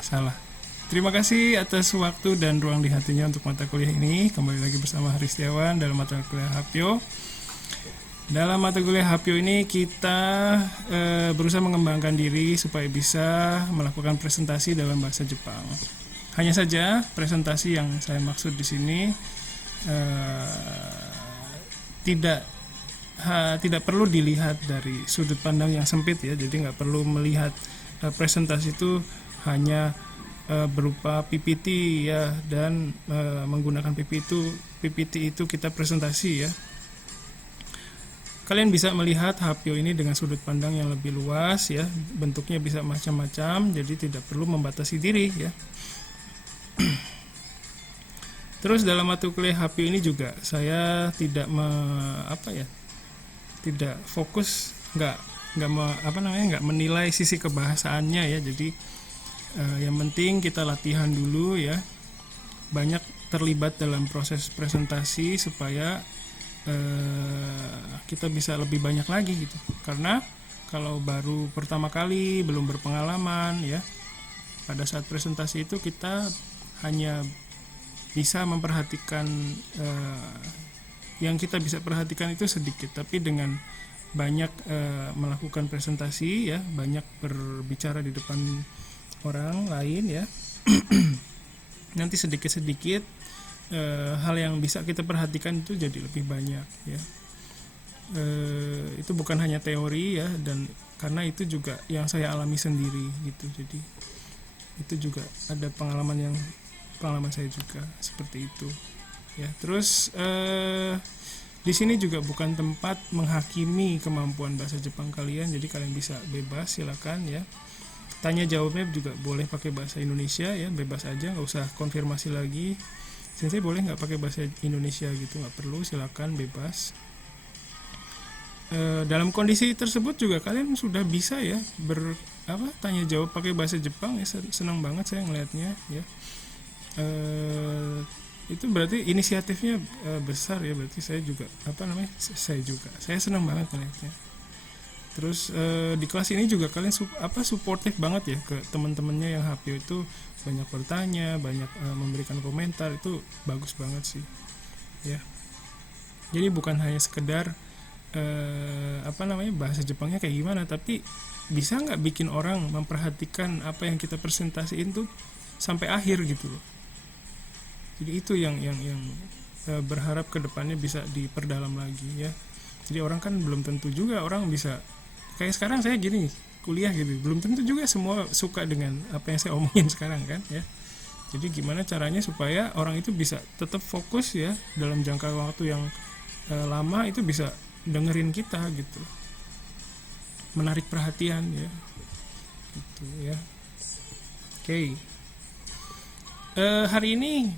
salah. Terima kasih atas waktu dan ruang di hatinya untuk mata kuliah ini. Kembali lagi bersama Haris Setiawan dalam mata kuliah Hapyo. Dalam mata kuliah Hapyo ini kita berusaha mengembangkan diri supaya bisa melakukan presentasi dalam bahasa Jepang. Hanya saja presentasi yang saya maksud di sini tidak perlu dilihat dari sudut pandang yang sempit ya. Jadi nggak perlu melihat presentasi itu hanya berupa PPT ya, dan menggunakan PPT itu kita presentasi ya. Kalian bisa melihat Hapyo ini dengan sudut pandang yang lebih luas ya, bentuknya bisa macam-macam, jadi tidak perlu membatasi diri ya. Terus dalam mata kuliah Hapyo ini juga saya tidak tidak fokus, nggak menilai sisi kebahasaannya ya. Jadi yang penting kita latihan dulu ya, banyak terlibat dalam proses presentasi supaya kita bisa lebih banyak lagi gitu. Karena kalau baru pertama kali, belum berpengalaman ya, pada saat presentasi itu kita hanya bisa memperhatikan yang kita bisa perhatikan itu sedikit, tapi dengan banyak melakukan presentasi ya, banyak berbicara di depan orang lain ya, nanti sedikit-sedikit hal yang bisa kita perhatikan itu jadi lebih banyak ya. Itu bukan hanya teori ya, dan karena itu juga yang saya alami sendiri gitu. Jadi itu juga ada pengalaman saya juga seperti itu ya. Terus di sini juga bukan tempat menghakimi kemampuan bahasa Jepang kalian, jadi kalian bisa bebas, silakan ya. Tanya jawabnya juga boleh pakai bahasa Indonesia ya, bebas aja, nggak usah konfirmasi lagi. Sensei boleh nggak pakai bahasa Indonesia gitu, nggak perlu, silakan bebas. Dalam kondisi tersebut juga kalian sudah bisa ya tanya jawab pakai bahasa Jepang ya, senang banget saya ngelihatnya ya. Itu berarti inisiatifnya besar ya, berarti saya senang banget ngelihatnya. Terus di kelas ini juga kalian suportif banget ya ke teman-temannya yang Hapyo itu, banyak bertanya, banyak memberikan komentar, itu bagus banget sih ya. Jadi bukan hanya sekedar bahasa Jepangnya kayak gimana, tapi bisa nggak bikin orang memperhatikan apa yang kita presentasiin tuh sampai akhir gitu loh. Jadi itu yang berharap kedepannya bisa diperdalam lagi ya. Jadi orang kan belum tentu juga orang bisa kayak sekarang saya gini kuliah gitu, belum tentu juga semua suka dengan apa yang saya omongin sekarang kan ya. Jadi gimana caranya supaya orang itu bisa tetap fokus ya, dalam jangka waktu yang lama itu bisa dengerin kita gitu, menarik perhatian ya gitu ya. Oke. Hari ini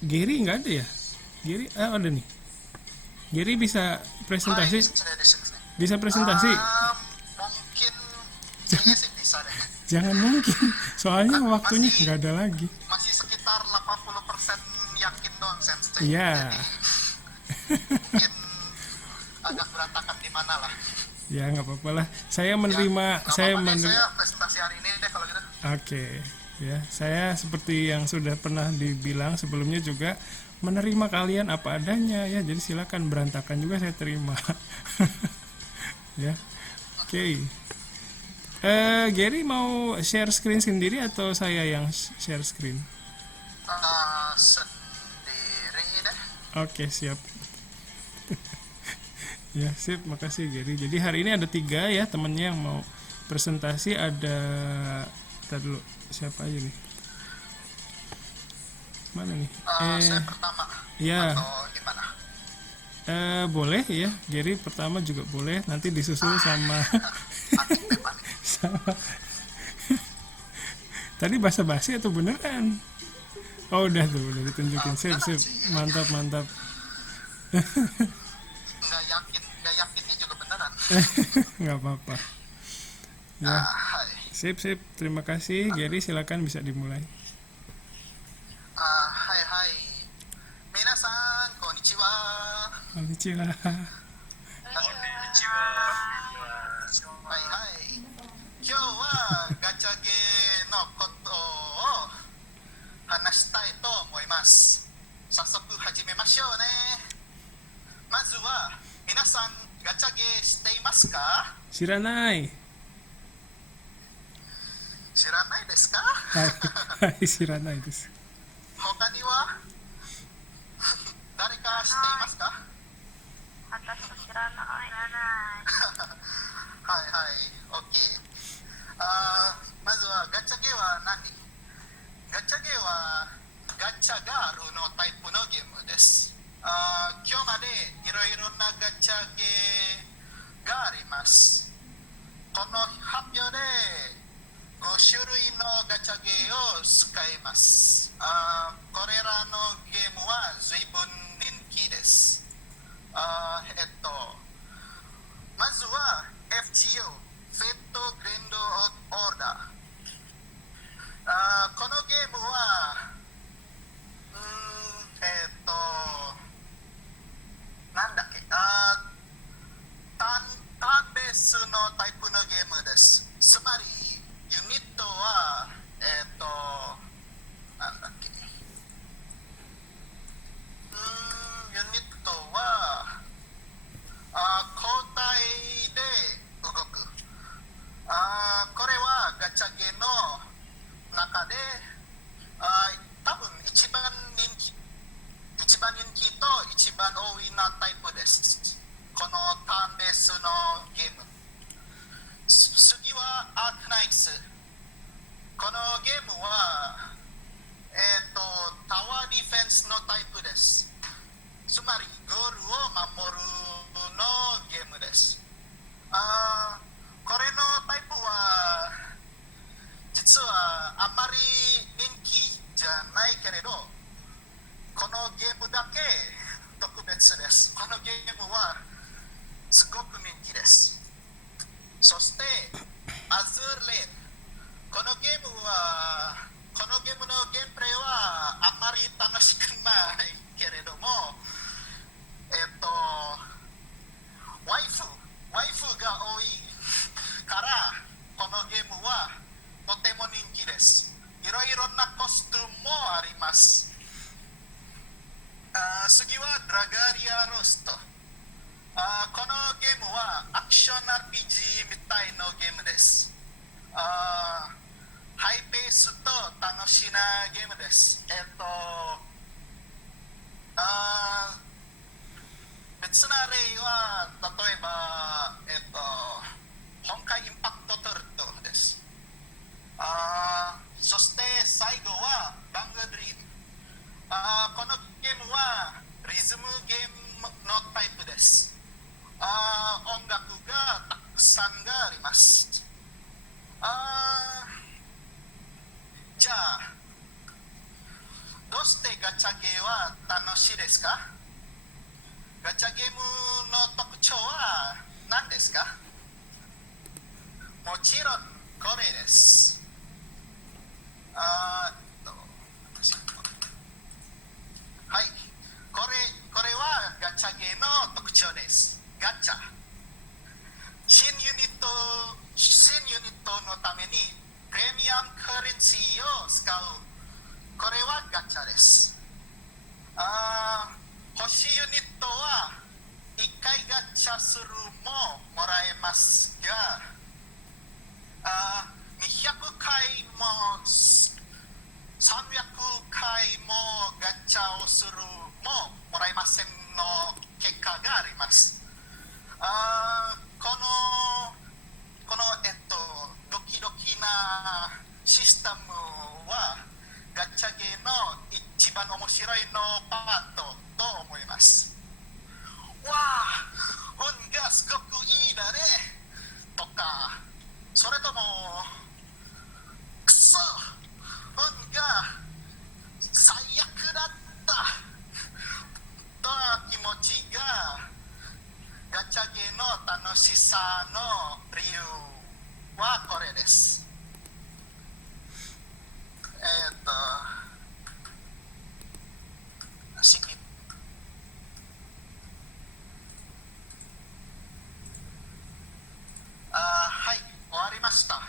Gary nggak ada ya? Gary ada nih. Gary bisa presentasi? Bisa presentasi? Mungkin kayaknya sih bisa deh. Jangan mungkin, soalnya waktunya nggak ada lagi. Masih sekitar 80% yakin doang sensei. Iya. Mungkin agak berantakan di mana lah. Ya nggak apa-apa lah. Saya menerima. Saya presentasi hari ini deh kalau gitu. Oke. Ya, saya seperti yang sudah pernah dibilang sebelumnya juga menerima kalian apa adanya ya. Jadi silakan berantakan juga saya terima. Ya. Oke. Gary mau share screen sendiri atau saya yang share screen? Sendiri deh. Oke, siap. Ya, sip, makasih Gary. Jadi hari ini ada 3 ya temennya yang mau presentasi. Ada, ntar dulu, siapa aja nih? Mana nih? Saya pertama. Ya. Atau gimana? Boleh ya, Gary pertama juga boleh. Nanti disusul sama Tadi basa-basi atau beneran? Oh udah udah ditunjukin. Sip, mantap. Nggak yakinnya juga beneran. Nggak apa-apa. Ya. Sip. Terima kasih, Gary. Silakan bisa dimulai. Hai. Minasan, konnichiwa. Konnichiwa. Hai. 今日はガチャゲーのことを話したいと思います。早速始めましょうね。まずは皆さんガチャゲーしていますか？知らない。知らないですか？はい、はい、知らないです。他には誰か知っていますか？私も知らない。はいはい、OK。まずはガチャゲーは何？ガチャゲーはガチャがあるのタイプのゲームです。今日までいろいろなガチャゲーがあります。この発表で5種類のガチャゲーを使います。これらのゲームは随分人気です。まずは FGO、フェットグレンドオーダー。このゲームは、なんだっけ、ターンベースのタイプのゲームです。つまり、ユニットは、なんだっけ、ユニットは、交代で動く。これはガチャゲーの中で、多分一番人気と一番多いなタイプです。このターンベースのゲーム。次はアークナイツ。このゲームは、タワーディフェンスのタイプです。つまりゴールを守るのゲームです。これのタイプは実はあまり人気じゃないけれど、このゲームだけ特別です。このゲームはすごく人気です。そしてアズーレーン。このゲームのゲームプレイはあまり楽しくないけれども、ワイフが多いからこのゲームはとても人気です。いろいろなコスチュームもあります。次はドラガリアロスト。このゲームはアクション RPG みたいなゲームです。ハイペースと楽しいなゲームです。別な例は例えば、本海インパクトトルトです。そして最後はバンガドリーム。このゲームはリズムゲームのタイプです。音楽がたくさんがあります。じゃあどうしてガチャゲーは楽しいですか？ガチャゲームの特徴は何ですか？もちろんこれです。はい、これはガチャゲーの特徴です。ガチャ。新ユニットのためにプレミアムカレンシーを使う。これはガチャです。欲しいユニットは1回ガチャするももらえますが、200回も300回もガチャをするももらえませんの結果があります。このドキドキなシステムはガチャゲーの一番面白いのパートと思います。わあ、運がすごくいいだねとか、それともくそ、運が最悪だったと気持ちがガチャゲーの楽しさの理由はこれです。はい、終わりました。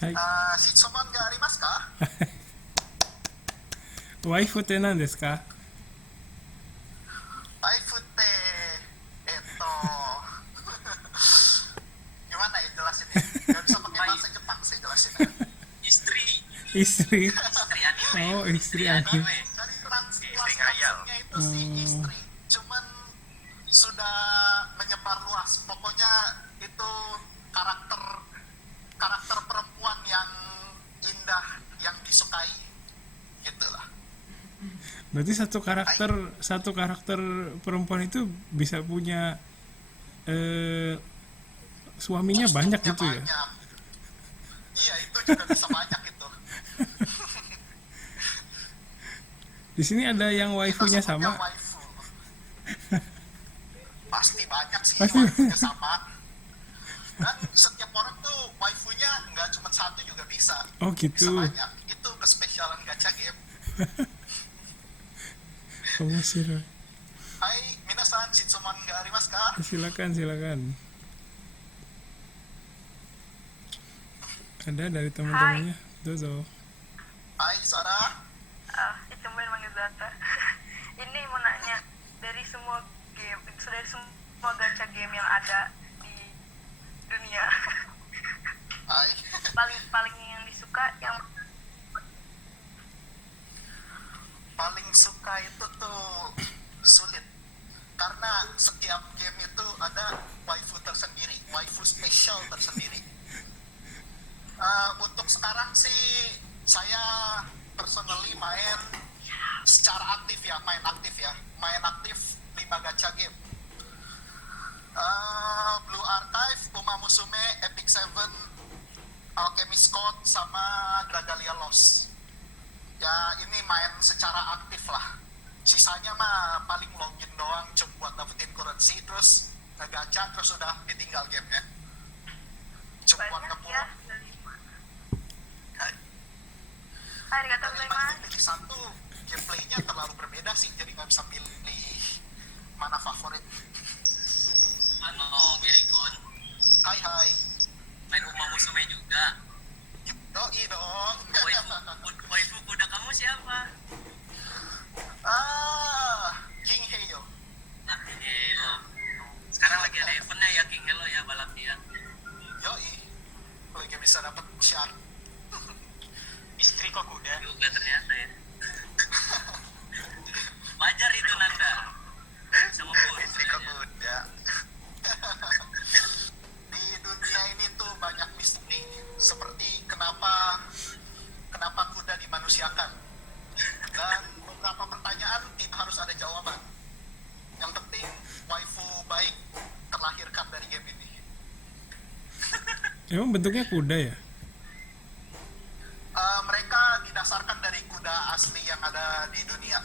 はい。質問がありますか？ワイフって何ですか？ワイフって、gimana ya jelasinnya? Gak bisa pakai bahasa Jepang saya jelasinnya. Istri Istri. istri anime. Oh, istri Dari, anime. dari translasi ngayal. langsungnya itu sih istri. Cuman sudah menyebar luas. Pokoknya itu karakter karakter perempuan yang indah, yang disukai. Gitulah. Berarti satu karakter perempuan itu bisa punya suaminya banyak Kostumnya gitu ya? banyak. Iya, itu juga bisa banyak itu. Di sini ada yang Kita waifunya sebutnya sama. waifu. Pasti banyak sih Pasti waifunya sama. Dan setiap orang tuh waifunya nggak cuma satu juga bisa. Oh Bisa gitu. banyak. Itu kespesialan gacha game. Menarik. Hai, minasan, shitsumon ga arimasu ka? Silakan. Ada dari teman-temannya. Dozo. Hai, Sarah. Itu main manggil Zata. Ini mau nanya, dari semua gacha game yang ada di dunia, Hai. paling yang disuka yang Paling suka itu tuh sulit. Karena setiap game itu ada waifu tersendiri, waifu spesial tersendiri. Untuk sekarang sih saya personally main secara aktif ya, main aktif 5 gacha game. Blue Archive, Uma Musume, Epic Seven, Alchemist Code, sama Dragalia Lost. Ya ini main secara aktif lah. Sisanya mah paling login doang cuma buat dapetin currency, terus ngegacha, terus udah ditinggal gamenya. Cuma buat banyak ngepul. ya, dari arigatou Dari gozaimasu. pilih satu, gameplaynya terlalu berbeda sih, jadi nggak bisa pilih mana favorit. Gerikun Hai. main Uma Musume juga. Doi dong. Waifu kuda kamu siapa? King Heyo. Nah, Hello. Sekarang lagi ada eventnya ya King Hello ya, balap dia. Yoi. Lagi bisa dapet share. Istri kok kuda. Juga ternyata ya. Wajar itu Nanda. Sama bos. Istri kok kuda. Di dunia ini tuh banyak misteri. Seperti kenapa kuda dimanusiakan. Dan beberapa pertanyaan tidak harus ada jawaban. Yang penting waifu baik terlahirkan dari game ini. Emang bentuknya kuda ya? Mereka didasarkan dari kuda asli yang ada di dunia.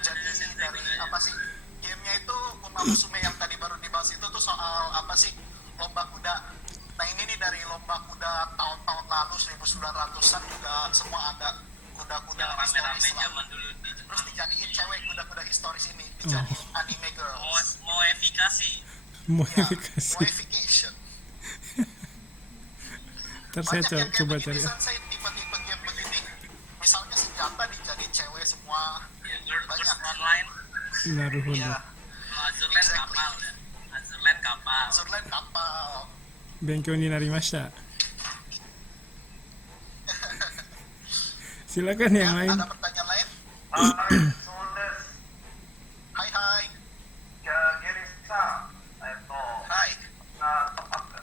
Jadi dari apa sih? Gamenya itu Uma Musume yang tadi baru dibahas itu tuh soal apa sih? Lomba kuda. Nah ini nih dari lomba kuda tahun-tahun lalu 1900-an juga semua ada kuda-kuda Yang rame-rame historis lah. zaman dulu di Terus Jepang. dijadiin cewek kuda-kuda historis ini, dijadiin anime girls. Moefikasi. Ya, Modifikasi. moification. Ntar saya Banyak yang kayak coba begini, cari. Sensei, tipe-tipe game begini. Misalnya senjata dijadiin cewek semua. Ya, Girls Banyak. Online. Naruhodo. Iya, Azurland Exactly. kapal ya. Azurland kapal. Surland kapal. Benkyou ni narimashita. Silakan yang lain. Ada pertanyaan lain? 質問です。 Hai. じゃあ、ゲリさん、Hai. apakah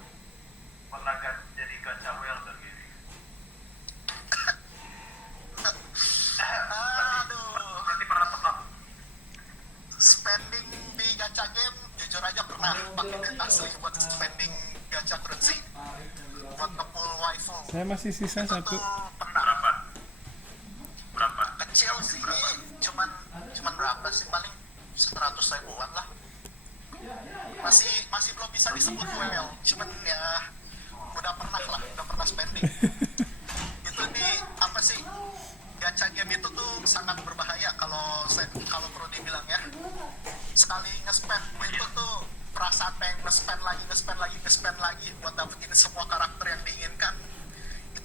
pernah jadi gacha whale begini? Aduh. Nanti pernah tepat. Spending di gacha game jujur aja pernah pakai duit asli buat spending gacha currency buat nge-pull waifu. Saya masih sisa Itu satu. tuh pernah. Berapa? Kecil sih, cuman berapa sih, paling 100 ribuan lah. Masih belum bisa disebut whale, cuman ya udah pernah spending. Itu di apa sih, gacha game itu tuh sangat berbahaya kalau perlu dibilang ya. Sekali nge-spend itu tuh perasaan pengen nge-spend lagi buat dapetin semua karakter yang diinginkan, itu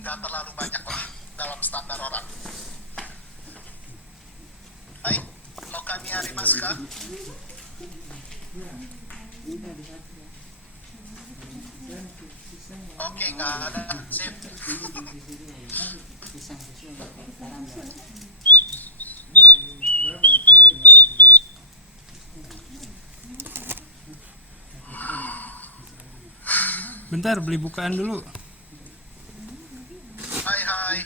nggak terlalu banyak lah dalam standar orang. Hai, hokami arimasu ka? Oke, nggak ada. Sip. Bentar, beli bukaan dulu. Hai, hai.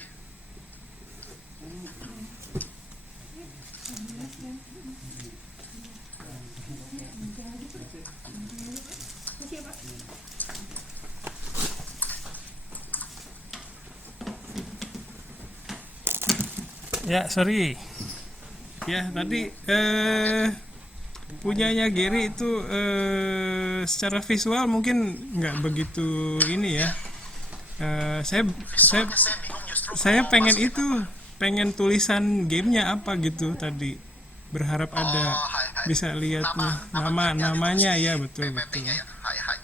Ya, sorry. Ya, tadi punyanya Gary itu secara visual mungkin nggak begitu ini ya. Saya Soalnya saya bingung justru saya mau pengen masukin itu, pengen tulisan gamenya apa gitu tadi. Berharap ada hai, hai. bisa lihat nih gamenya namanya ditulis ya, di betul betul. PPT-nya ya. Hai, hai.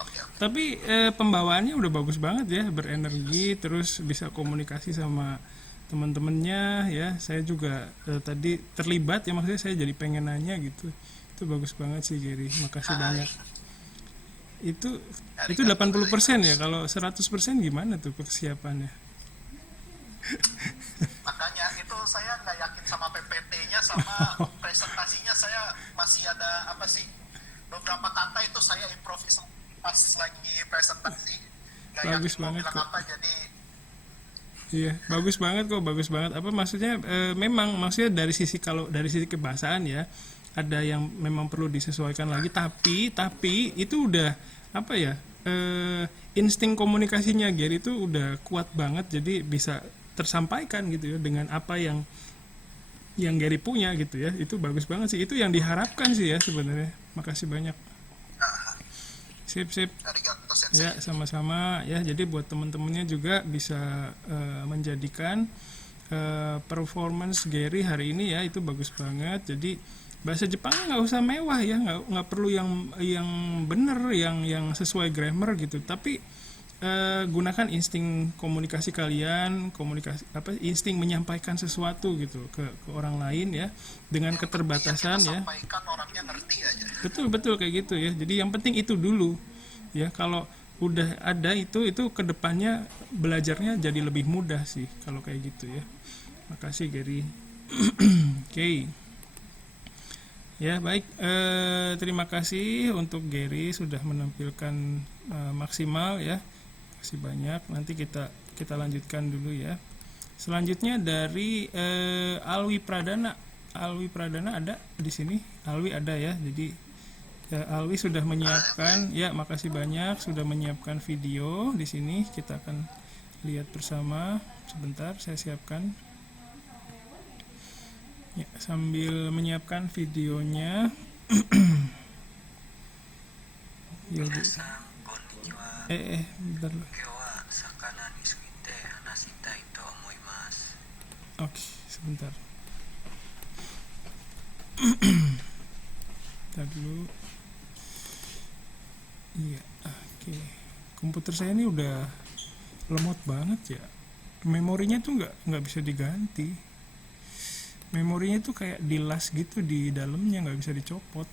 Oke, oke. Tapi pembawaannya udah bagus banget ya, berenergi, terus bisa komunikasi sama teman-temannya ya. Saya juga tadi terlibat ya, maksudnya saya jadi pengen nanya gitu. Itu bagus banget sih Gary, makasih Hai. banyak. Itu 80% ya, kalau 100% gimana tuh persiapannya? Makanya itu saya nggak yakin sama PPT-nya sama presentasinya. Saya masih ada apa sih, beberapa kata itu saya improvisasi pas lagi presentasi. Nggak Bagus yakin mau banget bilang kok. apa, jadi Iya, bagus banget kok, bagus banget. Apa maksudnya? Memang maksudnya dari sisi, kalau dari sisi kebahasaan ya, ada yang memang perlu disesuaikan lagi. Tapi itu udah apa ya? Insting komunikasinya Gary itu udah kuat banget, jadi bisa tersampaikan gitu ya dengan apa yang Gary punya gitu ya. Itu bagus banget sih. Itu yang diharapkan sih ya sebenarnya. Makasih banyak. Sip. arigato sensei. Ya, sama-sama ya. Jadi buat teman-temannya juga bisa menjadikan performance Gary hari ini ya, itu bagus banget. Jadi bahasa Jepangnya nggak usah mewah ya, nggak perlu yang bener, yang sesuai grammar gitu. Tapi gunakan insting komunikasi kalian, insting menyampaikan sesuatu gitu ke orang lain ya, dengan keterbatasan ya. Sampaikan orangnya ngerti aja. Betul kayak gitu ya. Jadi yang penting itu dulu ya. Kalau udah ada itu kedepannya belajarnya jadi lebih mudah sih kalau kayak gitu ya. Makasih Gary. Oke. Ya baik, terima kasih untuk Gary sudah menampilkan maksimal ya. Kasih banyak. Nanti kita lanjutkan dulu ya. Selanjutnya dari Alwi Pradana. Alwi Pradana ada di sini. Alwi ada ya. Jadi Alwi sudah menyiapkan, ya makasih banyak sudah menyiapkan video di sini. Kita akan lihat bersama. Sebentar saya siapkan. Ya, sambil menyiapkan videonya. Ya, Minasan, konnichiwa. bentar. Kyou wa sakana ni tsuite hanashitai to omoimasu. Oke, sebentar. Bentar dulu. Iya, oke. Komputer saya ini udah lemot banget ya. Memorinya tuh nggak bisa diganti. Memorinya tuh kayak dilas gitu di dalamnya, nggak bisa dicopot.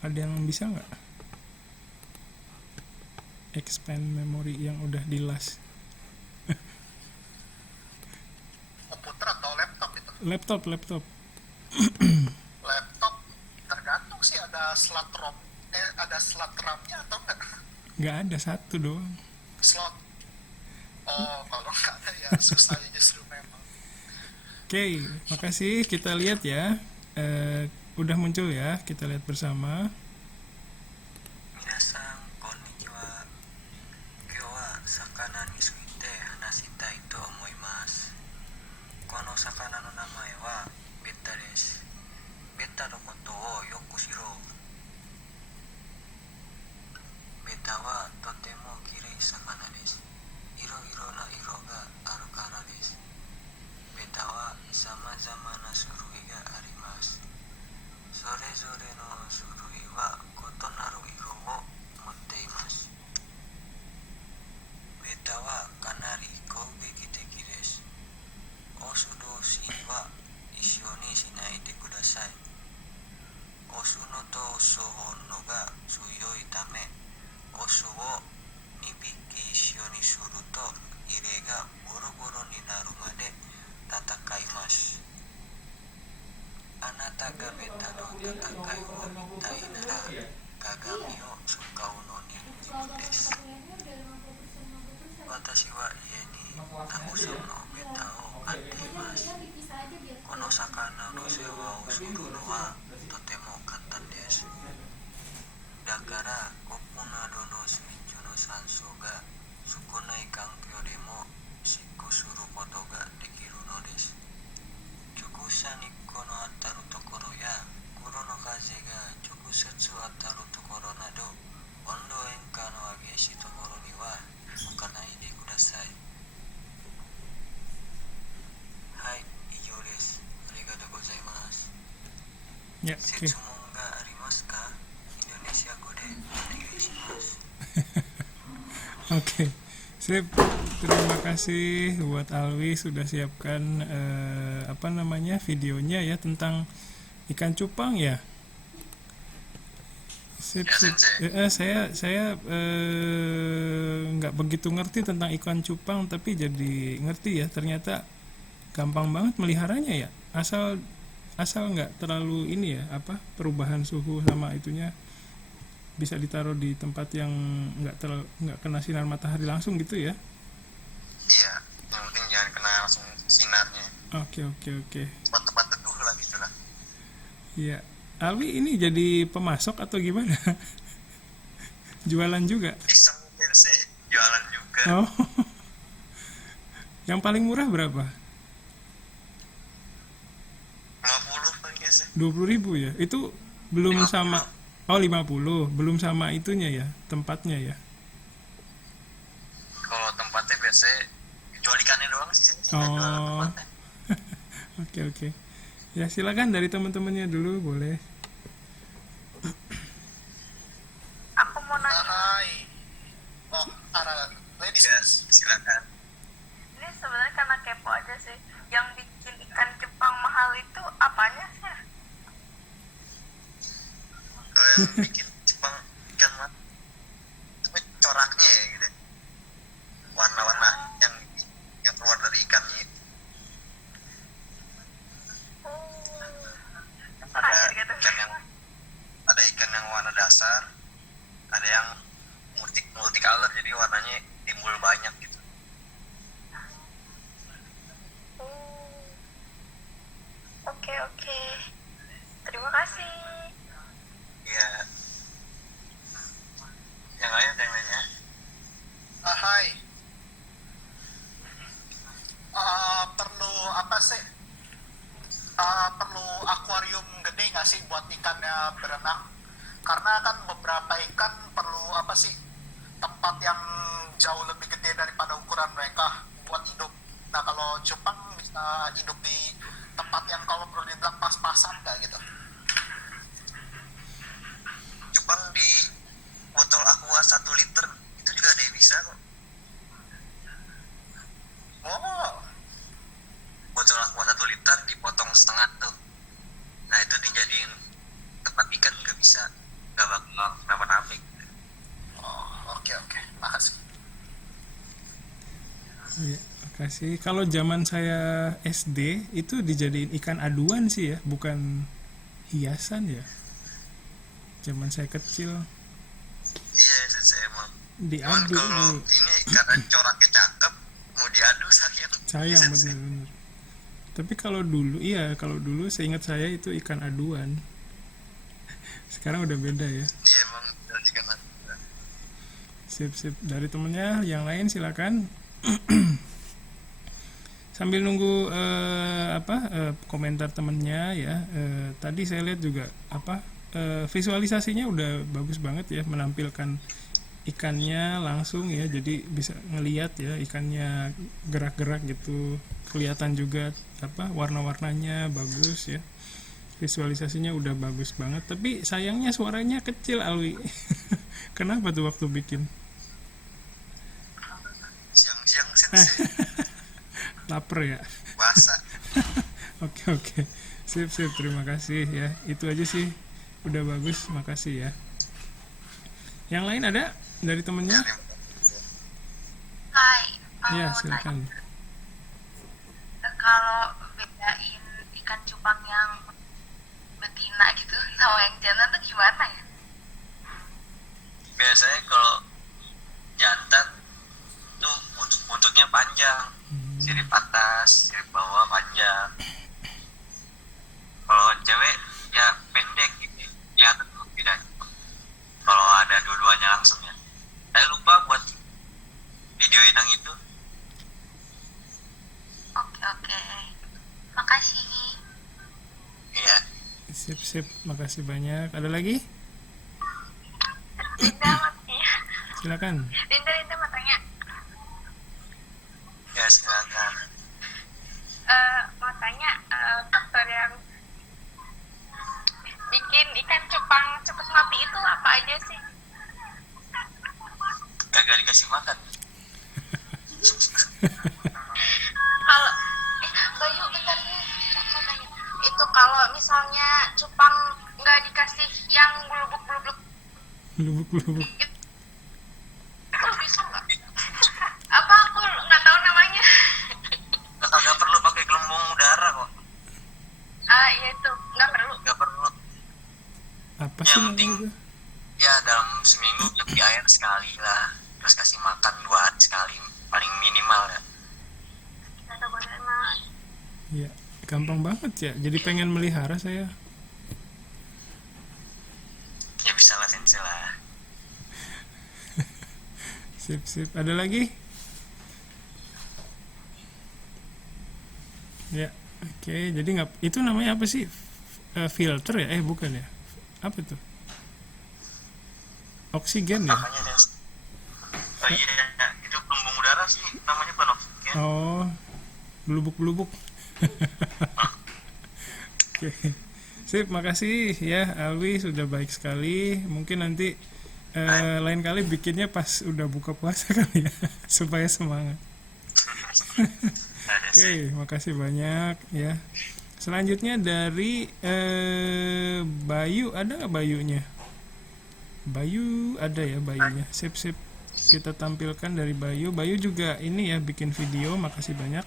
Ada yang bisa nggak? Expand memori yang udah dilas. Komputer atau laptop itu? Laptop. Laptop tergantung sih, ada slot ROM, ada slot RAM-nya atau enggak? Nggak ada, satu doang. Slot. Oh, kalau nggak ada ya susah ya justru memang. Oke, makasih. Kita lihat ya. Udah muncul ya. Kita lihat bersama. Minasan, konnichiwa. Kyou wa sakana ni tsuite hanashitai to omoimasu. Kono sakana no namae wa betta desu. Betta no koto o yoku shiro. Betta wa totemo kirei sakana desu. Iro-iro na iro ga aru kara desu. Betta wa samazama na surui ga arimasu. Sorezore no surui wa kotonaru iro wo motte imasu. Betta beta wa kanari koube kiteki desu. Osu doushi wa issho ni shinai de kudasai. Osu no to osu honno ga tsuyoi tame, osu wo 2匹一緒にするとヒレがボロボロになるまで戦います。あなたがベタの戦いを見たいなら鏡を使うのに義務です。私は家にたくさんのベタを飼っています。この魚の世話をするのはとても簡単です。だからコップなどの水中の酸素が少ない環境でも飼育することができるのです。直射日光の当たるところや風呂の風が直接当たるところなど温度変化の激しいところには置かないでください。はい、以上です。ありがとうございます。Ya, oke. 質問がありますか？インドネシア語でお願いします。 Oke, sip. Terima kasih buat Alwi sudah siapkan apa namanya videonya ya tentang ikan cupang ya. Sip, Ya, sip. Sensei. Saya nggak begitu ngerti tentang ikan cupang tapi jadi ngerti ya ternyata gampang banget meliharanya ya asal nggak terlalu ini ya apa perubahan suhu sama itunya bisa ditaruh di tempat yang nggak kena sinar matahari langsung gitu ya. Iya, yang penting jangan kena langsung sinarnya. Oke. Tempat-tempat teduh lah gitu lah. Iya. Alwi ini jadi pemasok atau gimana? Jualan juga? Iseng sih jualan juga. Oh. Yang paling murah berapa? 50 paling sih. 20.000 ya? Itu belum 50. sama. Oh 50, belum sama itunya ya, tempatnya ya. Kalau tempatnya biasanya jual ikannya doang sih. Oh. Jual tempatnya. Oke. Ya silakan dari teman-temannya dulu boleh. Aku mau nanya, Hai. Oh, ladies first. Silakan. ini sebenarnya karena kepo aja sih. Yang bikin ikan Jepang mahal itu apanya sih? Kalau yang bikin Jepang ikan mah tapi coraknya ya gitu. Warna-warna yang keluar dari ikannya itu. Ada Kayak gitu. ada ikan yang warna dasar, ada yang multicolor jadi warnanya timbul banyak gitu. Oke. Terima kasih. Ya. Yang lain ada yang lainnya? Hai. Perlu apa sih? Perlu akuarium gede nggak sih buat ikannya berenang? Karena kan beberapa ikan perlu apa sih? Tempat yang jauh lebih gede daripada ukuran mereka buat hidup. Nah kalau cupang bisa hidup di tempat yang kalau perlu dibilang pas-pasan nggak gitu? Cupang di botol aqua 1 liter itu juga ada yang bisa kok. Oh, botol aqua 1 liter dipotong setengah tuh. Nah itu dijadiin tempat ikan nggak bisa, nggak bakal kenapa-napa. Oh, oke, makasih. Iya, makasih. Kalau zaman saya SD itu dijadiin ikan aduan sih ya, bukan hiasan ya. Zaman saya kecil Iya, saya emang. Cuman diadu kalau dulu. ini karena coraknya cakep, mau diadu Sayang bener-bener. Tapi kalau dulu seingat saya itu ikan aduan. Sekarang udah beda ya. Iya emang dari ikan aduan. Sip. Dari temennya yang lain silakan. Sambil nunggu komentar temennya ya. Tadi saya lihat juga visualisasinya udah bagus banget ya, menampilkan ikannya langsung ya, jadi bisa ngelihat ya ikannya gerak-gerak gitu, kelihatan juga warna-warnanya bagus ya, visualisasinya udah bagus banget. Tapi sayangnya suaranya kecil Alwi. Kenapa tuh waktu bikin? Lapar ya. Bahasa. Oke. Sip, terima kasih ya. Itu aja sih. Udah bagus, makasih ya. Yang lain ada dari temennya? Hai, Ya, mau tanya. silakan. Kalau bedain ikan cupang yang betina gitu sama yang jantan tuh gimana ya? Biasanya kalau jantan tuh buntutnya panjang, sirip atas, sirip bawah panjang. Kalau cewek ya pendek gitu, ya tuh beda. Kalau ada dua-duanya langsung ya. Saya lupa buat videoin yang itu. Oke. Makasih. Iya. Sip, makasih banyak. Ada lagi? Linda ya. Silakan. Linda mau tanya. Ya silakan. Mau tanya faktor yang bikin ikan cupang cepet mati itu apa aja sih? Kagak dikasih makan. Kalau Bayu bentar nih, mau tanya. Itu kalau misalnya cupang nggak dikasih yang bulubuk Lubuk. itu bisa nggak? Apa aku nggak tahu namanya? Kagak perlu pakai gelembung udara kok. Iya itu nggak perlu. Nggak perlu. Apa Yang sih penting namanya? ya dalam seminggu ganti air sekali lah. Terus kasih makan 2 hari sekali paling minimal ya. Atau bagaimana? Iya, gampang banget ya. Jadi pengen melihara saya. Ya bisa lah sensei lah. Sip. Ada lagi? Ya, oke. Jadi nggak, itu namanya apa sih? Filter ya? Bukan ya? Apa itu? Oksigen ya? Namanya Des. Oh iya, itu gelembung udara sih namanya bukan oksigen. Oh, belubuk. Oke. Sip, makasih ya Alwi, sudah baik sekali. Mungkin nanti lain kali bikinnya pas udah buka puasa kali ya, supaya semangat. Oke, makasih banyak ya. Selanjutnya dari Bayu, ada nggak Bayunya? Bayu ada ya Bayunya. Sip. Kita tampilkan dari Bayu. Bayu juga ini ya bikin video. Makasih banyak.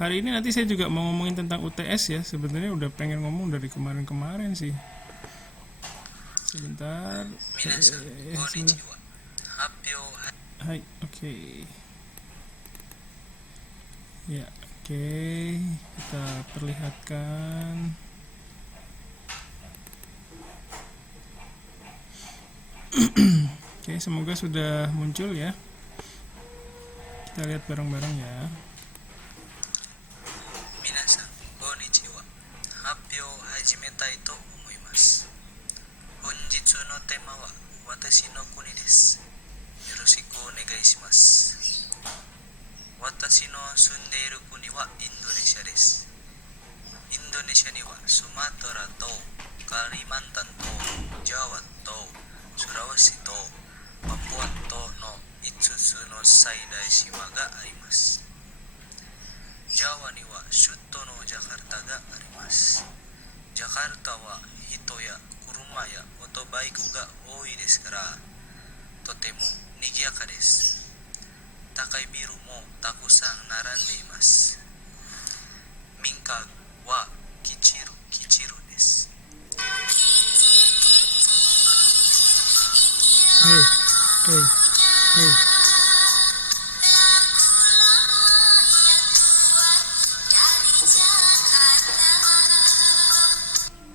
Hari ini nanti saya juga mau ngomongin tentang UTS ya. Sebenarnya udah pengen ngomong dari kemarin sih. Sebentar. Sebentar. Hai, oke. Ya, oke. Kita perlihatkan. Oke, semoga sudah muncul ya. Kita lihat bareng-bareng ya. Minasan, konnichiwa. Happyo hajimetai to omoimasu. Honjitsu no tema wa watashi no kuni desu. Yoroshiku onegai shimasu. Watashi no sundeiru kuni wa Indonesia desu. Indonesia ni wa Sumatera to Kalimantan to Jawa to Sulawesi to Papua to no 5つの最大島があります。ジャワには首都のジャカルタがあります。ジャカルタは人や車やオートバイクが多いですから、とても賑やかです。高いビルもたくさん並んでいます。民家はきちるです。Hey.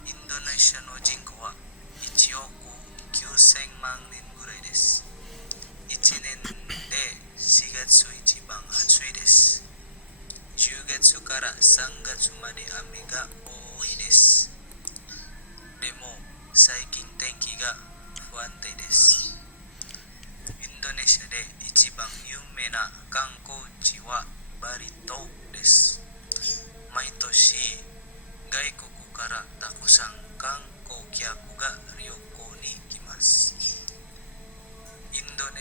Indonesiaの人口は1億9000万人ぐらいです。1年で4月一番暑いです。10月から3月まで雨が多いです。でも最近天気が不安定です。インドネシアで一番有名な観光地はバリ島です。毎年外国からたくさん観光客が旅行に来ます。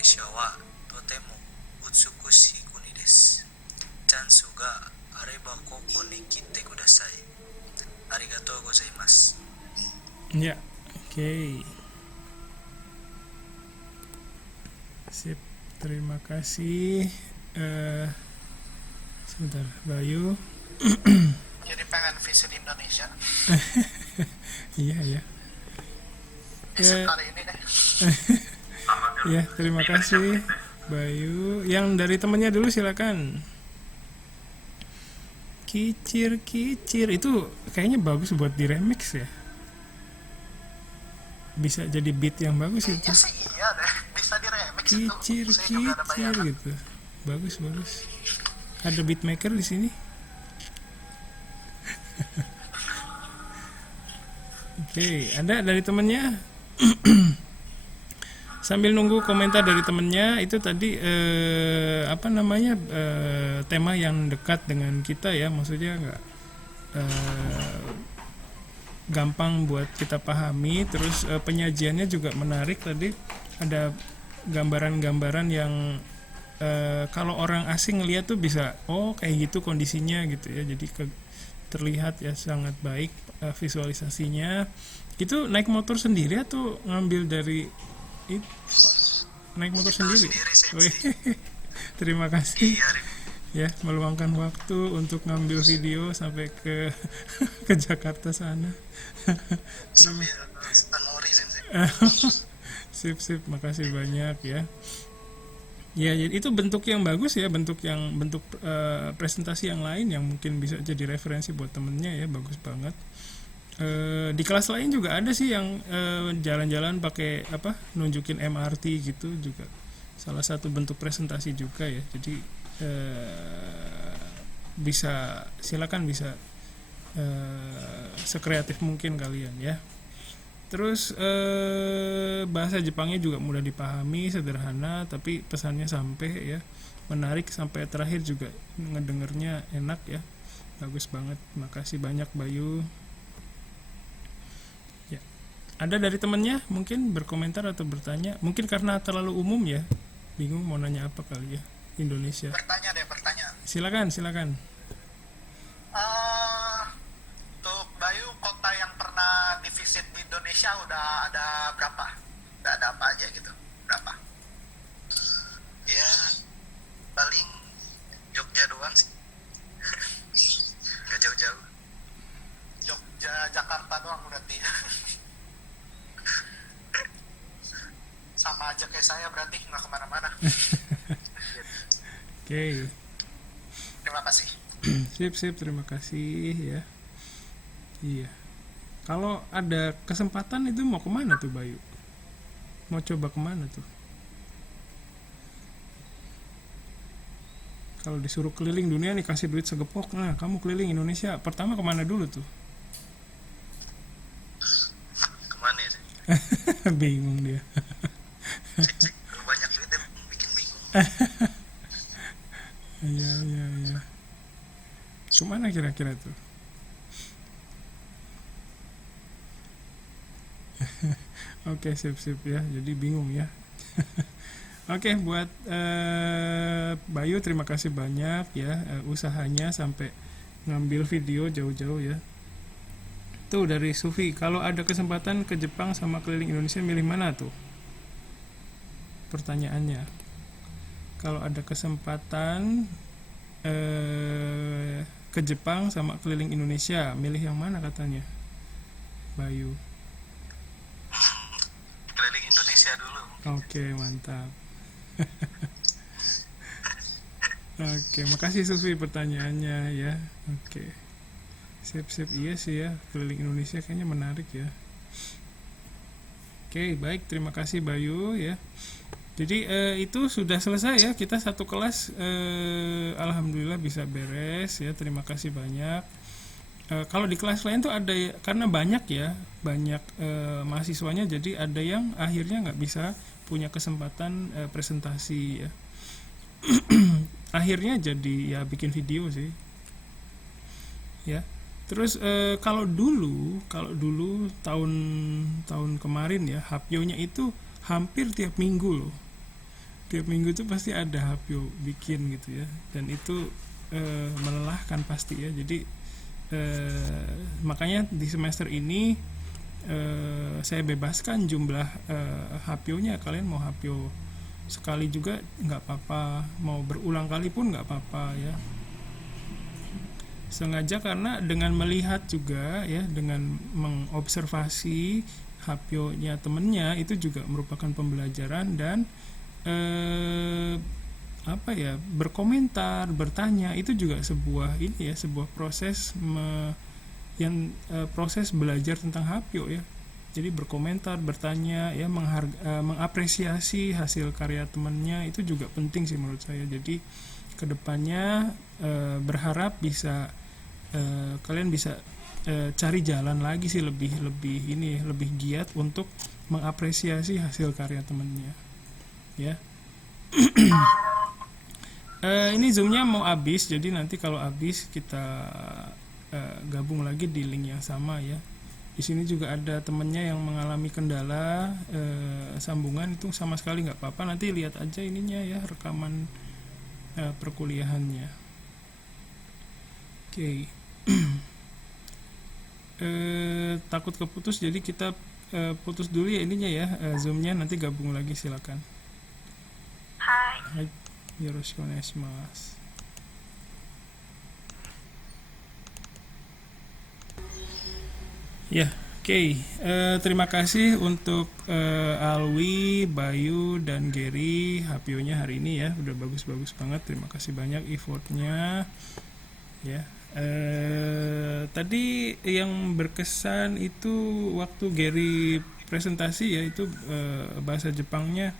Indonesia wa totemo utsukushi kuni desu. Chansu ga areba koko ni kitte kudasai. Arigatou gozaimasu. Ya, oke. Sip, terima kasih. Sebentar, Bayu. Jadi pengen visit Indonesia. Iya, ya. Visit Eh, kali ini deh. Ya, terima kasih Bayu. Yang dari temennya dulu silakan. Kicir kicir itu kayaknya bagus buat di remix ya. Bisa jadi beat yang bagus itu. Iya sih iya deh. Bisa di remix itu. Kicir Saya juga ada kicir bayangan. gitu. Bagus bagus. Ada beatmaker di sini. Oke, ada dari temennya. Sambil nunggu komentar dari temennya, itu tadi apa namanya, tema yang dekat dengan kita ya, maksudnya nggak gampang buat kita pahami. Terus penyajiannya juga menarik tadi, ada gambaran-gambaran yang kalau orang asing ngeliat tuh bisa, oh kayak gitu kondisinya gitu ya, jadi terlihat ya sangat baik visualisasinya. Itu naik motor sendiri atau ngambil dari naik motor sendiri? Wih, terima kasih ya meluangkan waktu untuk ngambil video sampai ke ke Jakarta sana. Sambil nuri sensei. Sip, makasih banyak ya. Ya, jadi itu bentuk yang bagus ya, bentuk presentasi yang lain yang mungkin bisa jadi referensi buat temennya ya, bagus banget. Di kelas lain juga ada sih yang jalan-jalan pakai apa, nunjukin MRT gitu, juga salah satu bentuk presentasi juga ya. Jadi silakan bisa sekreatif mungkin kalian ya. Terus bahasa Jepangnya juga mudah dipahami, sederhana, tapi pesannya sampai ya, menarik, sampai terakhir juga ngedengernya enak ya, bagus banget. Makasih banyak Bayu. Ya, ada dari temennya mungkin berkomentar atau bertanya, mungkin karena terlalu umum ya, bingung mau nanya apa kali ya, Indonesia. Bertanya. Silakan. Untuk Bayu, kota yang pernah divisit di Indonesia udah ada berapa? Udah ada apa aja gitu? Berapa? Ya, paling Jogja doang sih. Gak jauh-jauh. Jogja, Jakarta doang berarti. Sama aja kayak saya berarti, nggak kemana-mana. Oke. Terima kasih. Sip, terima kasih ya. Iya. Kalau ada kesempatan itu mau kemana tuh Bayu? Mau coba kemana tuh? Kalau disuruh keliling dunia nih, kasih duit segepok, nah kamu keliling Indonesia, pertama kemana dulu tuh? Kemana ya? Bingung dia. Cek. Kalau banyak duit ya bikin bingung. Iya. Kemana kira-kira tuh? Oke, sip ya. Jadi bingung ya. Oke, buat Bayu terima kasih banyak ya, usahanya sampai ngambil video jauh-jauh ya. Tuh dari Sufi, kalau ada kesempatan ke Jepang sama keliling Indonesia, milih mana tuh? Pertanyaannya. Kalau ada kesempatan ke Jepang sama keliling Indonesia, milih yang mana katanya Bayu? Keliling Indonesia dulu. Oke, mantap. Oke, makasih Sufi pertanyaannya ya. Oke, sip, iya sih ya, keliling Indonesia kayaknya menarik ya. Oke, baik, terima kasih Bayu ya. Jadi itu sudah selesai ya, kita satu kelas alhamdulillah bisa beres ya, terima kasih banyak. Kalau di kelas lain tuh ada, karena banyak mahasiswanya, jadi ada yang akhirnya nggak bisa punya kesempatan presentasi ya. Akhirnya jadi ya bikin video sih ya. Terus kalau dulu tahun kemarin ya, Hapyonya itu hampir tiap minggu loh Tiap minggu tuh pasti ada Hapyo bikin gitu ya, dan itu melelahkan pasti ya. Jadi makanya di semester ini saya bebaskan jumlah Hapyonya. Kalian mau Hapyo sekali juga nggak apa-apa, mau berulang kali pun nggak apa-apa ya. Sengaja karena dengan melihat juga ya, dengan mengobservasi Hapyonya temennya, itu juga merupakan pembelajaran. Dan berkomentar, bertanya, itu juga sebuah ini ya, sebuah proses proses belajar tentang Hapyo ya. Jadi berkomentar, bertanya ya, mengapresiasi hasil karya temannya, itu juga penting sih menurut saya. Jadi kedepannya berharap bisa kalian bisa cari jalan lagi sih, lebih giat untuk mengapresiasi hasil karya temannya ya. Ini zoomnya mau habis, jadi nanti kalau habis kita gabung lagi di link yang sama ya. Di sini juga ada temennya yang mengalami kendala sambungan, itu sama sekali nggak apa-apa. Nanti lihat aja ininya ya, rekaman perkuliahannya. Oke. Takut keputus, jadi kita putus dulu ya ininya ya, zoomnya. Nanti gabung lagi, silakan. Hai. Hai, yoroshiku onegaishimasu. Ya, oke. Terima kasih untuk Alwi, Bayu, dan Gary Hapyonya hari ini ya, udah bagus-bagus banget. Terima kasih banyak effortnya ya. Tadi yang berkesan itu waktu Gary presentasi ya, itu bahasa Jepangnya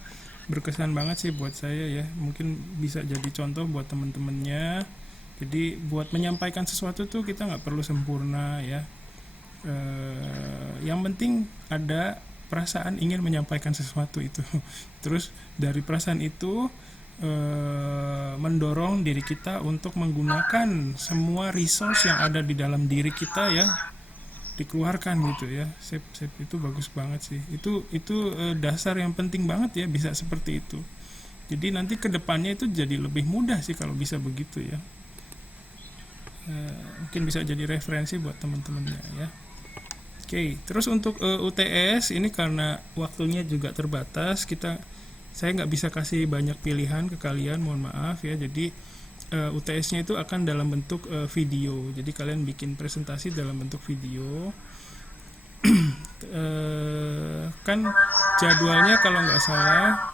berkesan banget sih buat saya ya. Mungkin bisa jadi contoh buat teman-temannya. Jadi buat menyampaikan sesuatu tuh kita nggak perlu sempurna ya. Yang penting ada perasaan ingin menyampaikan sesuatu itu. Terus dari perasaan itu mendorong diri kita untuk menggunakan semua resource yang ada di dalam diri kita ya, dikeluarkan gitu ya. Sip, itu bagus banget sih. Itu dasar yang penting banget ya, bisa seperti itu. Jadi nanti kedepannya itu jadi lebih mudah sih kalau bisa begitu ya. Mungkin bisa jadi referensi buat teman-temannya ya. Oke, terus untuk UTS ini karena waktunya juga terbatas, saya nggak bisa kasih banyak pilihan ke kalian, mohon maaf ya. Jadi UTS-nya itu akan dalam bentuk video. Jadi kalian bikin presentasi dalam bentuk video. Kan jadwalnya kalau nggak salah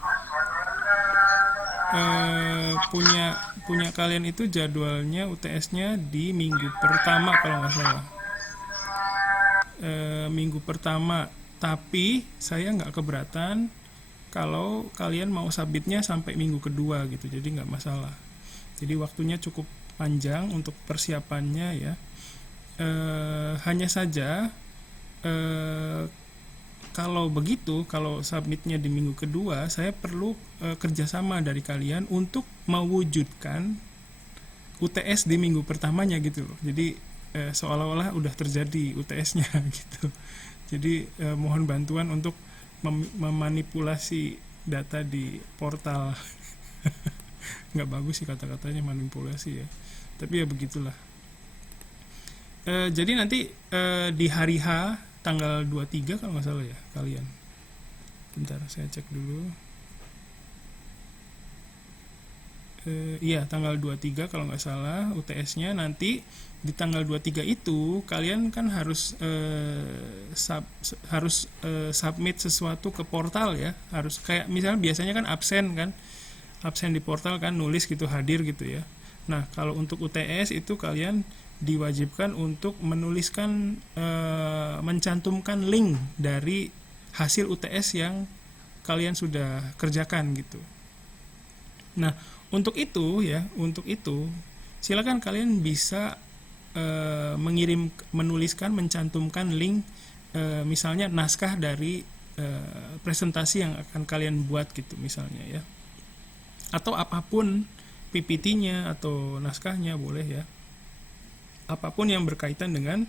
punya kalian itu jadwalnya UTS-nya di minggu pertama kalau nggak salah. Minggu pertama, tapi saya nggak keberatan kalau kalian mau submitnya sampai minggu kedua gitu, jadi nggak masalah. Jadi waktunya cukup panjang untuk persiapannya ya. Hanya saja kalau begitu, kalau submitnya di minggu kedua, saya perlu kerjasama dari kalian untuk mewujudkan UTS di minggu pertamanya gitu loh. Jadi seolah-olah udah terjadi UTS-nya gitu. Jadi mohon bantuan untuk memanipulasi data di portal. Nggak bagus sih kata-katanya manipulasi ya, tapi ya begitulah. Jadi nanti di hari H tanggal 23 kalau nggak salah ya kalian. Bentar saya cek dulu. Iya tanggal 23 kalau nggak salah UTS-nya. Nanti di tanggal 23 itu kalian kan harus submit sesuatu ke portal ya. Harus kayak misalnya biasanya kan absen di portal kan, nulis gitu, hadir gitu ya. Nah kalau untuk UTS itu kalian diwajibkan untuk menuliskan, mencantumkan link dari hasil UTS yang kalian sudah kerjakan gitu. Nah untuk itu silakan kalian bisa mencantumkan link, misalnya naskah dari presentasi yang akan kalian buat gitu misalnya ya, atau apapun PPT-nya atau naskahnya boleh ya, apapun yang berkaitan dengan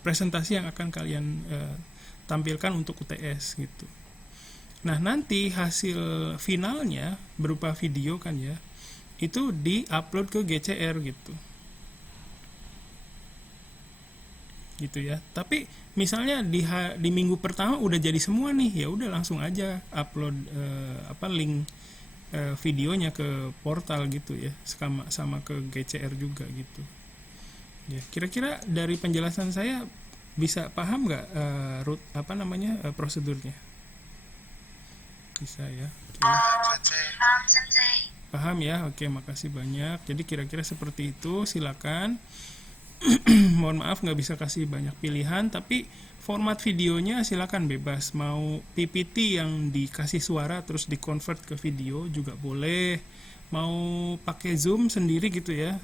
presentasi yang akan kalian tampilkan untuk UTS gitu. Nah, nanti hasil finalnya berupa video kan ya, itu di-upload ke GCR gitu. Gitu ya. Tapi misalnya di minggu pertama udah jadi semua nih, ya udah langsung aja upload link videonya ke portal gitu ya, sama ke GCR juga gitu. Ya, kira-kira dari penjelasan saya bisa paham nggak prosedurnya? Bisa ya. Oke. Paham ya? Oke, makasih banyak. Jadi kira-kira seperti itu, silakan. Mohon maaf nggak bisa kasih banyak pilihan, tapi format videonya silakan bebas. Mau PPT yang dikasih suara terus di-convert ke video juga boleh. Mau pakai Zoom sendiri gitu ya.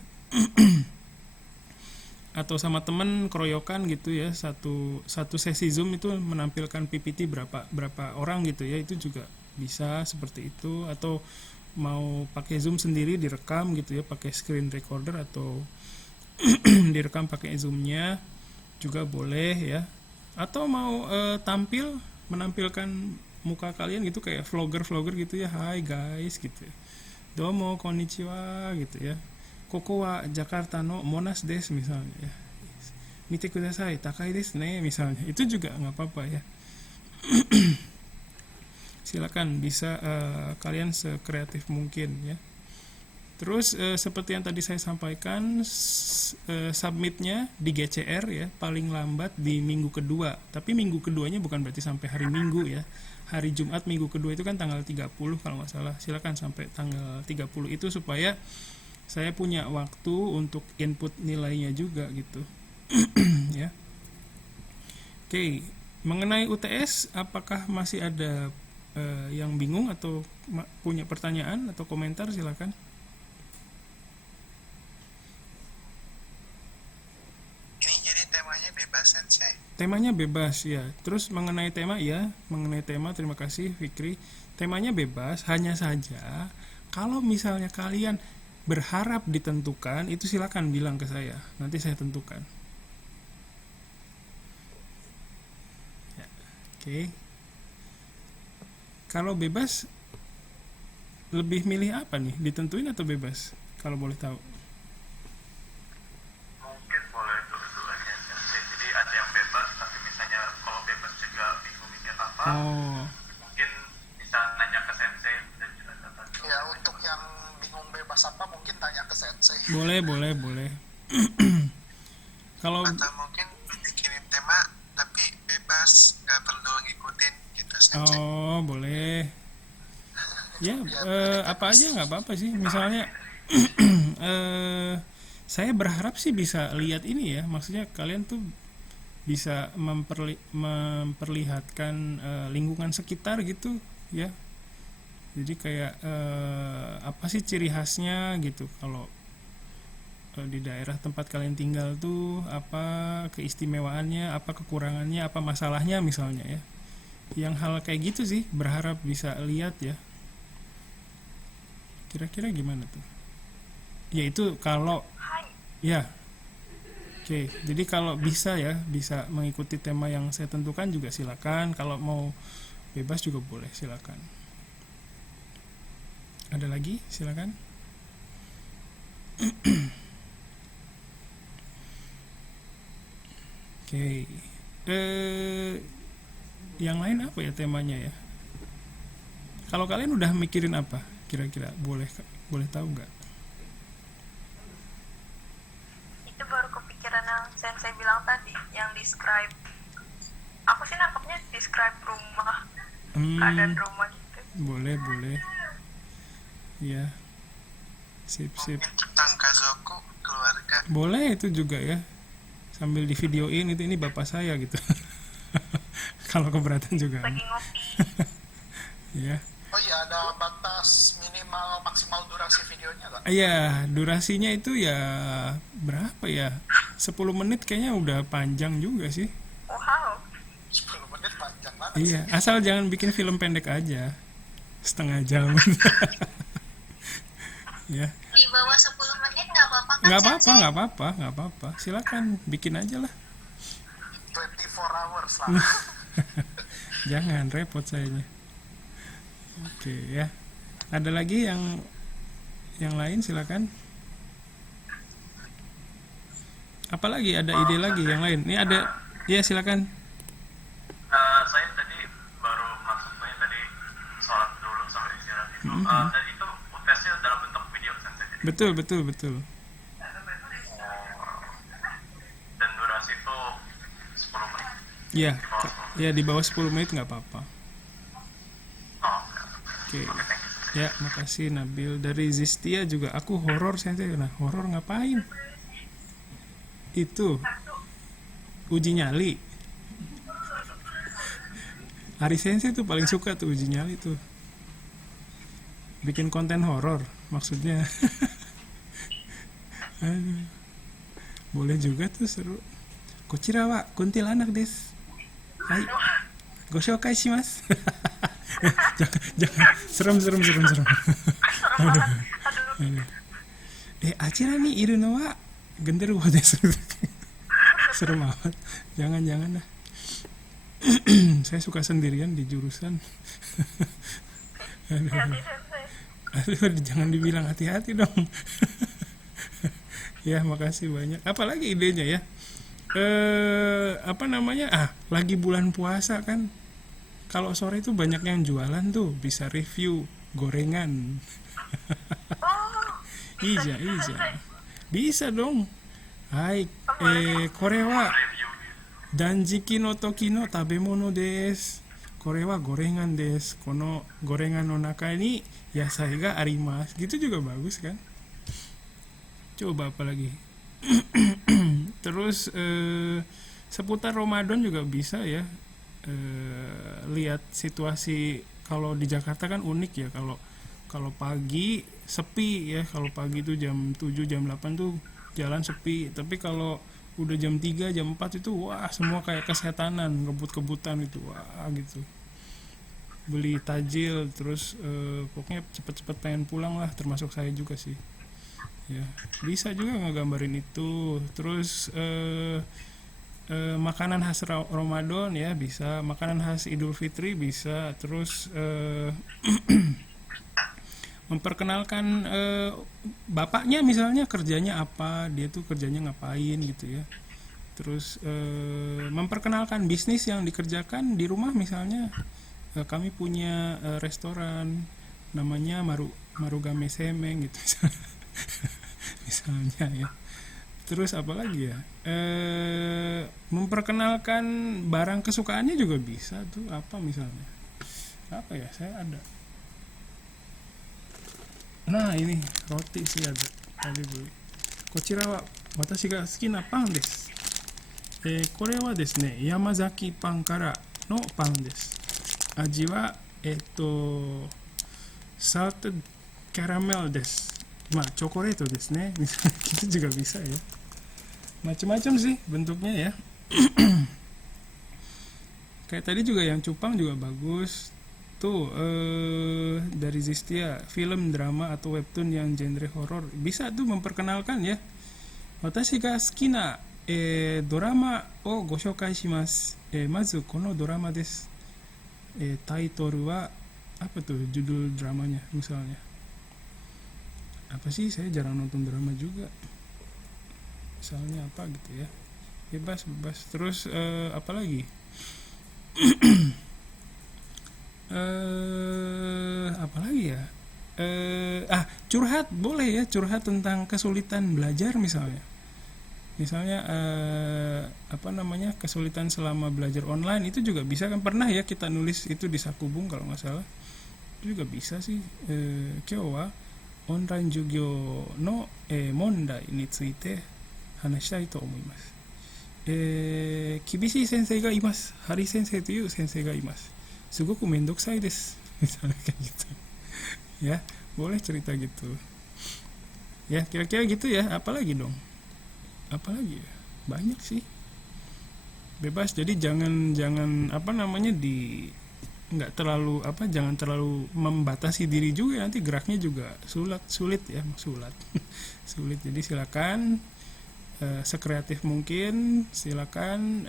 Atau sama temen keroyokan gitu ya, satu sesi Zoom itu menampilkan PPT berapa orang gitu ya, itu juga bisa seperti itu. Atau mau pakai Zoom sendiri direkam gitu ya, pakai screen recorder atau direkam pakai Zoom-nya juga boleh ya. Atau mau menampilkan muka kalian gitu kayak vlogger gitu ya, hai guys gitu ya, domo konnichiwa gitu ya, koko wa Jakarta no Monas des misalnya ya, mite kudasai takai desu ne misalnya, itu juga nggak apa-apa ya. Silakan bisa kalian sekreatif mungkin ya. Terus seperti yang tadi saya sampaikan, submitnya di GCR ya, paling lambat di minggu kedua. Tapi minggu keduanya bukan berarti sampai hari Minggu ya. Hari Jumat minggu kedua itu kan tanggal 30 kalau nggak salah. Silakan sampai tanggal 30 itu supaya saya punya waktu untuk input nilainya juga gitu. Ya. Oke, mengenai UTS apakah masih ada yang bingung atau punya pertanyaan atau komentar, silakan. Sensei. Temanya bebas ya. Terus mengenai tema terima kasih Fikri. Temanya bebas, hanya saja kalau misalnya kalian berharap ditentukan, itu silakan bilang ke saya. Nanti saya tentukan. Ya, oke. Kalau bebas lebih milih apa nih? Ditentuin atau bebas? Kalau boleh tahu. Mungkin boleh dua-duanya sensei. Jadi ada yang bebas, tapi misalnya kalau bebas juga bingung mikir apa, Oh, mungkin bisa nanya ke sensei dan juga dapat. Ya, untuk yang bingung bebas apa mungkin tanya ke sensei. boleh. Kalau Atau mungkin dikirim tema tapi bebas, nggak perlu ngikutin gitu sensei. oh, boleh. Ya, apa aja nggak apa-apa sih. Misalnya saya berharap sih bisa lihat ini ya, maksudnya kalian tuh bisa memperlihatkan lingkungan sekitar gitu ya. Jadi kayak apa sih ciri khasnya gitu, kalau di daerah tempat kalian tinggal tuh apa keistimewaannya, apa kekurangannya, apa masalahnya misalnya ya. Yang hal kayak gitu sih berharap bisa lihat ya. Kira-kira gimana tuh? Ya itu kalau ya. Oke, jadi kalau bisa mengikuti tema yang saya tentukan juga silakan. Kalau mau bebas juga boleh, silakan. Ada lagi? Silakan. Oke. Yang lain apa ya temanya ya? Kalau kalian udah mikirin apa? Kira-kira boleh tahu nggak? Itu baru kepikiran yang sensei bilang tadi, yang describe. Aku sih nangkepnya describe rumah, keadaan rumah gitu. Boleh. Ya. Sip. Tentang kazoku, keluarga. Boleh itu juga ya. Sambil di videoin itu, ini bapak saya gitu. Kalau keberatan juga. Lagi ngopi. Ya. Oh iya, ada batas minimal maksimal durasi videonya kan? Iya, durasinya itu ya berapa ya? 10 menit kayaknya udah panjang juga sih. Wow. 10 menit panjang banget. Iya, asal jangan bikin film pendek aja. Setengah jam. Ya. Di bawah 10 menit nggak apa-apa kan? Nggak apa-apa. Silakan bikin aja lah. 24 hours lah. Jangan repot sayanya. Oke ya. Ada lagi yang lain, silakan. Apalagi ada ide lagi yang lain? Ini ada, ya silakan. Saya tadi baru masuk, saya tadi sholat dulu sampai istirahat itu. Tadi itu tesnya dalam bentuk video Sensei. Betul, betul, betul. Dan durasi itu 10 menit. Ya, Di bawah 10 menit. ya di bawah 10 menit nggak apa-apa. Oh, Oke. Ya, makasih Nabil. Dari Zistia juga, aku horor Sensei. Nah, horor ngapain? Itu uji nyali. Ari Sensei tuh paling suka tuh uji nyali tuh. Bikin konten horor maksudnya. Aduh. Boleh juga tuh, seru. Kochira wa kuntilanak desu. Hai. Goshokai shimasu. jangan serem. Aduh. Achira ni iru no wa genderuwo desu. Serem amat. Jangan dah. Saya suka sendirian di jurusan. Aduh, jangan dibilang hati-hati dong. Ya, makasih banyak. Apalagi idenya ya? Apa namanya? Lagi bulan puasa kan. Kalau sore itu banyak yang jualan tuh, bisa review gorengan. Iya. Bisa dong. Hai, kore wa danjiki no toki no tabemono desu. Kore wa gorengan desu. Kono gorengan no naka ni yasai ga arimasu. Gitu juga bagus kan? Coba apa lagi? Terus seputar Ramadan juga bisa ya. Lihat situasi. Kalau di Jakarta kan unik ya, kalau pagi sepi ya, kalau pagi itu jam 7 jam 8 tuh jalan sepi, tapi kalau udah jam 3 jam 4 itu wah semua kayak kesetanan, kebut-kebutan gitu, wah gitu, beli tajil terus pokoknya cepet-cepet pengen pulang lah, termasuk saya juga sih ya. Bisa juga ngegambarin itu. Terus makanan khas Ramadan ya bisa, makanan khas Idul Fitri bisa. Terus memperkenalkan bapaknya misalnya kerjanya apa, dia tuh kerjanya ngapain gitu ya. Terus memperkenalkan bisnis yang dikerjakan di rumah misalnya. Kami punya restoran namanya Marugame Semeng gitu misalnya ya. Terus apa lagi ya, memperkenalkan barang kesukaannya juga bisa tuh. Apa misalnya, apa ya, saya ada, nah ini roti sih ada tadi beli. Kochira wa watashi ga suki na pan desu. Kore wa desu ne, Yamazaki pan kara no pan desu. Aji wa salted caramel desu. Chocolate desu ne. Misalnya gitu juga bisa ya. Macam-macam sih bentuknya ya. Kayak tadi juga yang cupang juga bagus. Tuh dari Zistia, film, drama atau webtoon yang genre horor bisa tuh memperkenalkan ya. Watashi ga suki na drama o go shoukai shimasu. Mazu kono drama desu. Title wa apa tuh judul dramanya misalnya. Apa sih, saya jarang nonton drama juga. Misalnya apa gitu ya. Bebas. Terus apa lagi? Apalagi ya, curhat boleh ya, curhat tentang kesulitan belajar misalnya apa namanya, kesulitan selama belajar online itu juga bisa kan. Pernah ya kita nulis itu di Sakubung kalau nggak salah, itu juga bisa sih. Kyou wa online jugyo no mondai ni tsuite hanashitai to omoimasu. Kibishii sensei ga imasu, Hari sensei toいう先生がいます。Sugoku mendokusai desu. Misalnya kayak gitu. Ya, boleh cerita gitu. Ya, kira-kira gitu ya. Apalagi dong? Apalagi ya? Banyak sih. Bebas. Jadi jangan apa namanya, nggak terlalu jangan terlalu membatasi diri juga, nanti geraknya juga sulit ya, sulit. Jadi silakan sekreatif mungkin, silakan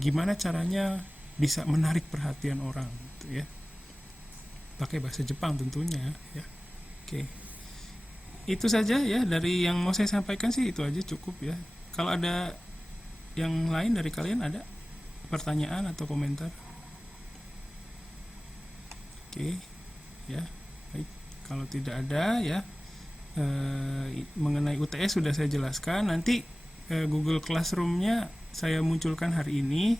gimana caranya bisa menarik perhatian orang gitu ya. pakai bahasa Jepang tentunya ya. Oke. Itu saja ya dari yang mau saya sampaikan sih, itu aja cukup ya. Kalau ada yang lain dari kalian, ada pertanyaan atau komentar? Oke. Ya. Baik. Kalau tidak ada ya, mengenai UTS sudah saya jelaskan. Nanti Google Classroom-nya saya munculkan hari ini.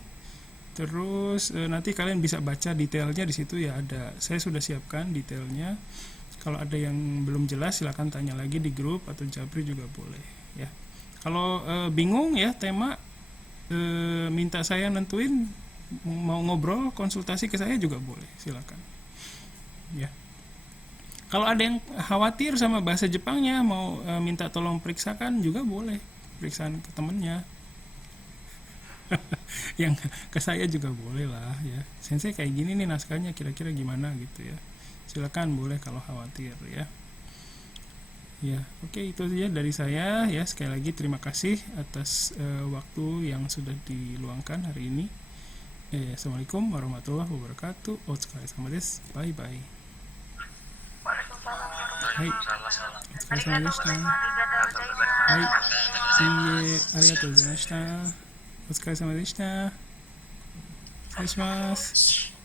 Terus nanti kalian bisa baca detailnya di situ ya, ada. Saya sudah siapkan detailnya. Kalau ada yang belum jelas silakan tanya lagi di grup atau Japri juga boleh ya. Kalau bingung ya tema, minta saya nentuin mau ngobrol, konsultasi ke saya juga boleh, silakan. Ya. Kalau ada yang khawatir sama bahasa Jepangnya, mau minta tolong periksakan juga boleh, periksaan ke temennya. Yang ke saya juga boleh lah ya. Sensei kayak gini nih naskahnya, kira-kira gimana gitu ya. Silakan, boleh kalau khawatir ya. Ya, oke, itu saja dari saya ya. Sekali lagi terima kasih atas waktu yang sudah diluangkan hari ini. Assalamualaikum warahmatullahi wabarakatuh. Otsukaresama desu. Bye bye. Waalaikumsalam. Hai. Otsukaresama deshita. Hai. Iie, arigatou gozaimashita. お疲れ様でした。失礼します。